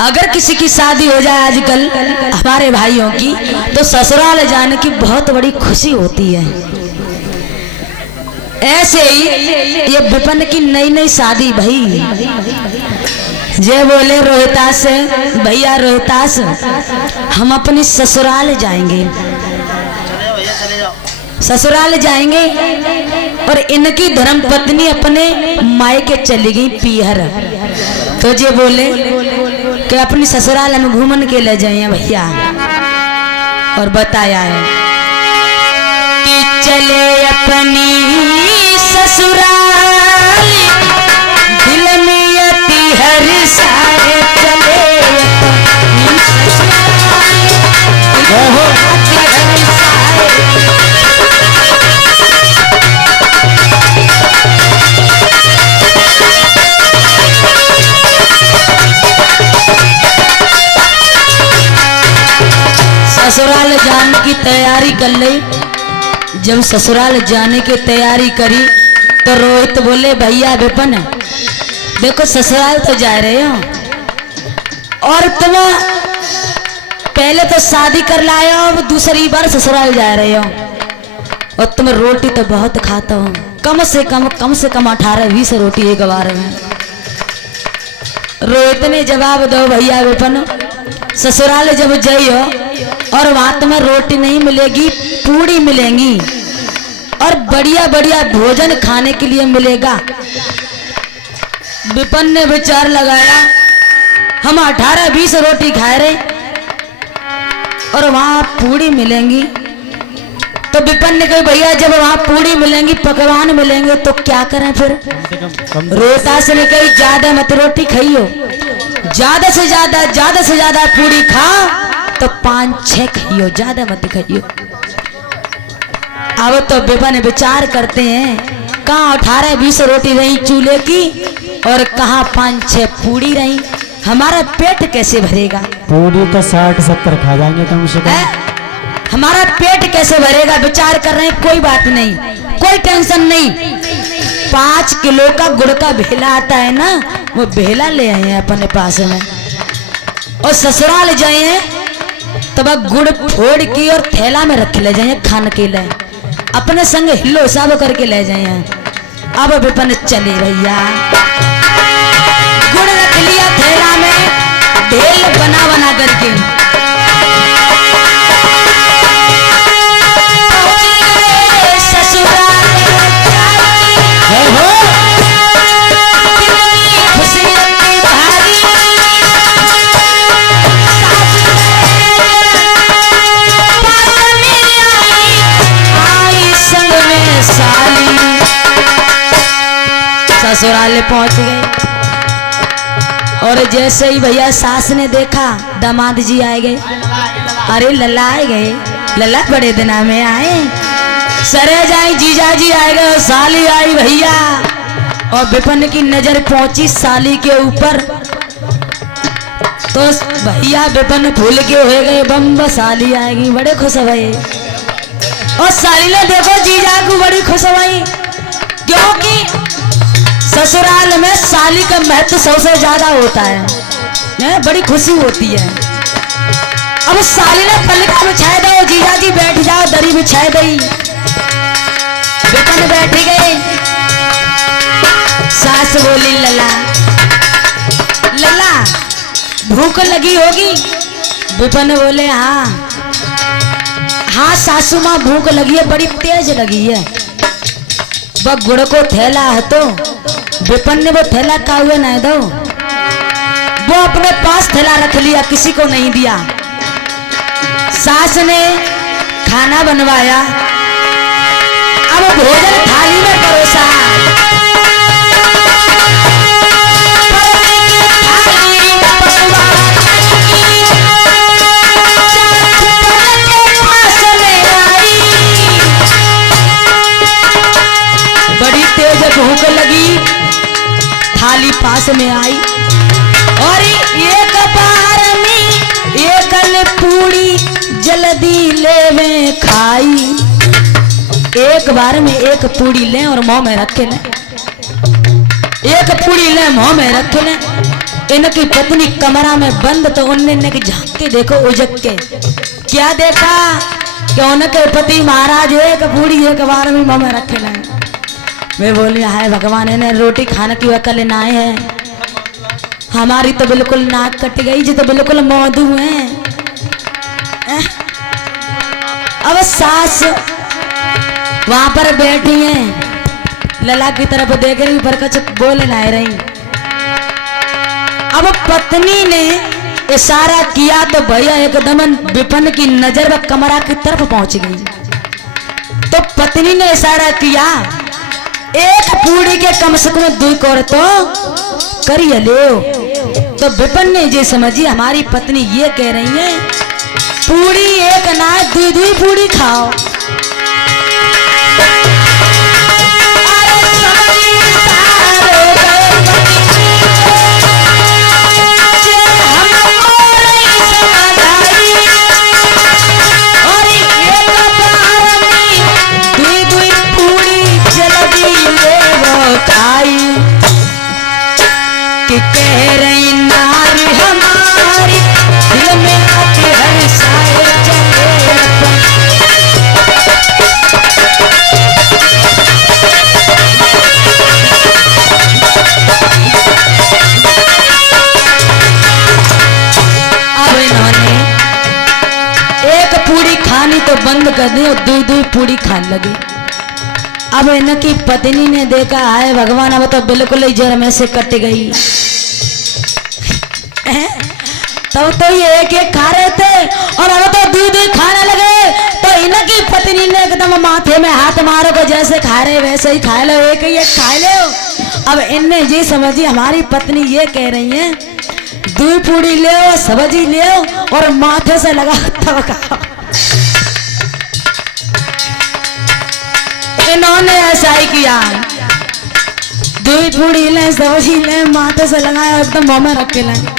अगर किसी की शादी हो जाए आजकल हमारे भाइयों की, तो ससुराल जाने की बहुत बड़ी खुशी होती है। ऐसे ही ये विपिन की नई नई शादी भई, जे बोले रोहतास से, भैया रोहतास हम अपनी ससुराल जाएंगे, ससुराल जाएंगे। और इनकी धर्मपत्नी अपने मायके चली गई पीहर। तो जे बोले कि अपनी ससुराल हम घूमन के ले जाए भैया, और बताया है कि चले अपनी ससुराल दिल में अति हर सारे, चले अपनी ससुराल दिल में अति हर सारे। ससुराल जाने की तैयारी कर ली। जब ससुराल जाने की तैयारी करी तो रोहित बोले भैया विपिन देखो ससुराल तो जा रहे हो, और तुम पहले तो शादी कर लाए हो, अब दूसरी बार ससुराल जा रहे हो, और तुम रोटी तो बहुत खाता हो, कम से कम 18-20 रोटी एक बार में। रोहित ने जवाब दो भैया विपिन ससुराल जब जाइयो और वहां तुम्हें रोटी नहीं मिलेगी, पूड़ी मिलेंगी और बढ़िया बढ़िया भोजन खाने के लिए मिलेगा। विपिन ने विचार लगाया हम 18-20 रोटी खा रहे और वहां पूड़ी मिलेंगी, तो विपिन ने कहा भैया जब वहां पूड़ी मिलेंगी, पकवान मिलेंगे तो क्या करें फिर। रोहतास ने कही ज्यादा मत रोटी खाइयो, ज्यादा से ज्यादा पूड़ी खाओ तो 5-6 खाइयो, ज्यादा मत खाइयो। अब तो विपिन विचार करते हैं कहाँ 18-20 रोटी रही चूल्हे की और कहाँ 5-6 पूड़ी रही, हमारा पेट कैसे भरेगा। पूड़ी तो 60-70 खा जाएंगे कम से कम, हमारा पेट कैसे भरेगा। विचार कर रहे हैं कोई बात नहीं, कोई टेंशन नहीं, 5 किलो का गुड़ का भेला आता है ना, वो भेला ले आए हैं अपने पास में, और ससुराल जाए हैं तब गुड़ फोड़ की और थैला में रख ले जाए खान के लिए, अपने संग हिलो हिसाब करके ले जाए। अब विपिन चले भैया, गुड़ रख लिया थैला में, ढेल बना करके ससुराल पहुंच गए। और जैसे ही भैया सास ने देखा दामाद जी आए गए, अरे लल्ला आए गए, लल्ला बड़े दिना में आए, सरे जाए जीजा जी आए गए, साली आई भैया। और विपिन की नजर पहुंची साली के ऊपर, तो भैया विपिन भूल के हो गए बम, साली आएगी, बड़े खुश हुए। और साली ने देखो जीजा को बड़ी खुश हुई, क्योंकि ससुराल में साली का महत्व सबसे ज्यादा होता है, बड़ी खुशी होती है। अब साली ने पलका बिछाए दो, जीजा जी बैठ जाओ, दरी बिछाए गई, विपिन बैठ गए। सास बोली लल्ला भूख लगी होगी। विपिन बोले हाँ सासू माँ भूख लगी है, बड़ी तेज लगी है। वह गुड़ को थैला है तो विपिन ने वो थैला का हुए नहीं दो, वो अपने पास थैला रख लिया, किसी को नहीं दिया। सास ने खाना बनवाया, अब भोजन थाली में परोसा, बड़ी तेज भूख लगी, थाली पास में आई और एक बार में एक पूड़ी जल्दी ले में खाई, एक बार में एक पूड़ी ले और मुंह में रखे ले, एक पूड़ी ले मुंह में रखे ले। इनकी पत्नी कमरा में बंद, तो उनने कि झांक के देखो उजक के, क्या देखा कि उनके पति महाराज एक पूरी एक बार में मुंह में रखे लाए। वे बोली हाय भगवान, इन्हें रोटी खाने की अकल ना है, हमारी तो बिल्कुल नाक कट गई जी, तो बिल्कुल मौधू है। अब सास वहां पर बैठी हैं, लला की तरफ देख रही पर कुछ बोल ना रही। अब पत्नी ने इशारा किया तो भैया एकदम विपन की नजर व कमरा की तरफ पहुंच गई। तो पत्नी ने इशारा किया, एक पूड़ी के कम से कम 2 कोर तो करिए ले। तो विपन ने ये समझी हमारी पत्नी ये कह रही है पूड़ी एक ना 2 पूड़ी खाओ। कि कह रही नारी हमारी दिल में आके हर साए चले। अब इन्होंने एक पूड़ी खानी तो बंद कर दी और 2 पूड़ी खाने लगी। अब इनकी पत्नी ने देखा हाय भगवान, अब तो बिल्कुल ही जड़ में से कट गई। तब तो ये एक खा रहे थे और अब तो 2 खाने लगे। तो इनकी पत्नी ने एकदम माथे में हाथ मारो को जैसे खा रहे वैसे ही खा लो, एक खा लो। अब इनने जी समझी हमारी पत्नी ये कह रही है 2 पूड़ी ले सब्जी ले और माथे से लगा तब खाओ। इन्होंने ऐसा ही किया, 2 पूड़ी ले सब्जी ले माथे से लगाया एकदम मुंह में रख के लाए।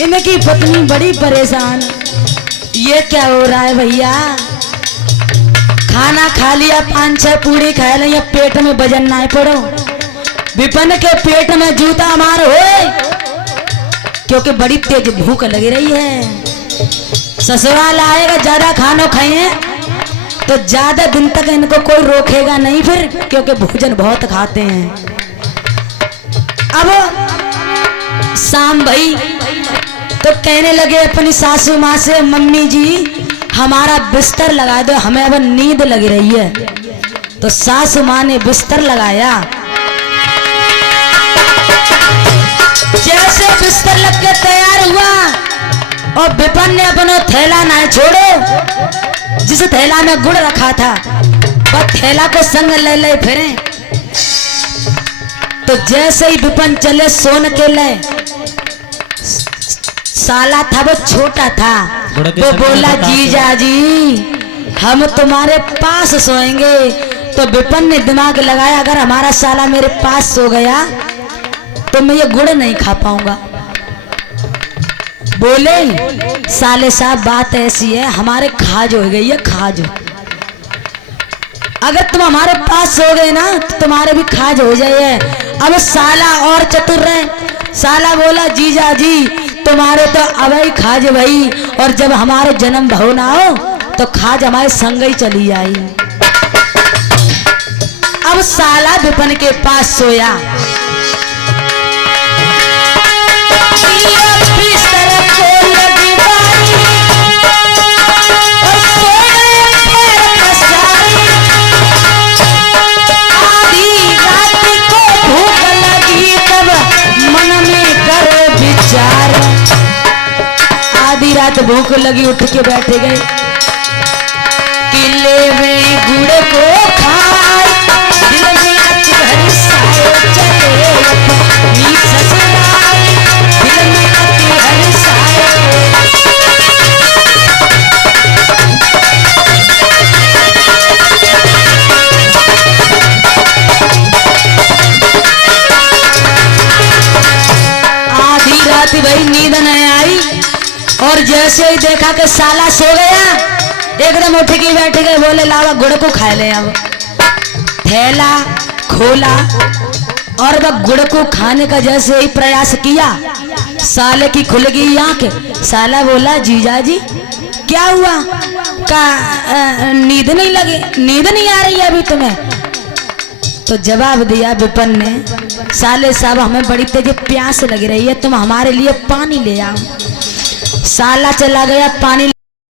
इनकी पत्नी बड़ी परेशान, ये क्या हो रहा है भैया, खाना खा लिया 5-6 पूड़ी खा लिया, पेट में वजन ना पड़ो। विपन के पेट में जूता मार हो, क्योंकि बड़ी तेज भूख लग रही है। ससुराल आएगा ज्यादा खानो खाए तो ज्यादा दिन तक इनको कोई रोकेगा नहीं फिर, क्योंकि भोजन बहुत खाते हैं। अब शाम भाई तो कहने लगे अपनी सासू माँ से, मम्मी जी हमारा बिस्तर लगा दो, हमें अब नींद लग रही है। तो सासू माँ ने बिस्तर लगाया। जैसे बिस्तर लग के तैयार हुआ और विपन ने अपना थैला ना छोड़ो, जिस थैला में गुड़ रखा था वह थैला को संग ले ले फिरे। तो जैसे ही विपन चले सोने के लिए, साला था वो छोटा था, वो बोला जीजा जी हम तुम्हारे पास सोएंगे। तो विपन ने दिमाग लगाया अगर हमारा साला मेरे पास सो गया तो मैं ये गुड़ नहीं खा पाऊंगा। बोले साले साहब बात ऐसी है, हमारे खाज हो गई है, खाज। अगर तुम हमारे पास सो गए ना तो तुम्हारे भी खाज हो जाए। अब साला और चतुर रहे, साला बोला जीजा जी तुम्हारे तो अवई खाज भाई, और जब हमारे जन्म भाव ना हो तो खाज हमारे संग ही चली आई। अब साला विपन के पास सोया। आधी रात भूख लगी, उठ के बैठे गए, किले में गुड़ को खाए, दिल में अच भरी साए चले, नी ससुराल दिल में अच भरी साए। आधी रात भाई नींद नहीं आई और जैसे ही देखा कि साला सो गया एकदम उठ के बैठ गए, बोले लावा गुड़ को खा ले। अब थैला खोला और वह गुड़ को खाने का जैसे ही प्रयास किया, साले की खुल गई आंख। साला बोला जीजा जी क्या हुआ? का नींद नहीं लगी, नींद नहीं आ रही है अभी तुम्हें? तो जवाब दिया विपिन ने, साले साहब हमें बड़ी तेज प्यास लग रही है, तुम हमारे लिए पानी ले आओ। साला चला गया पानी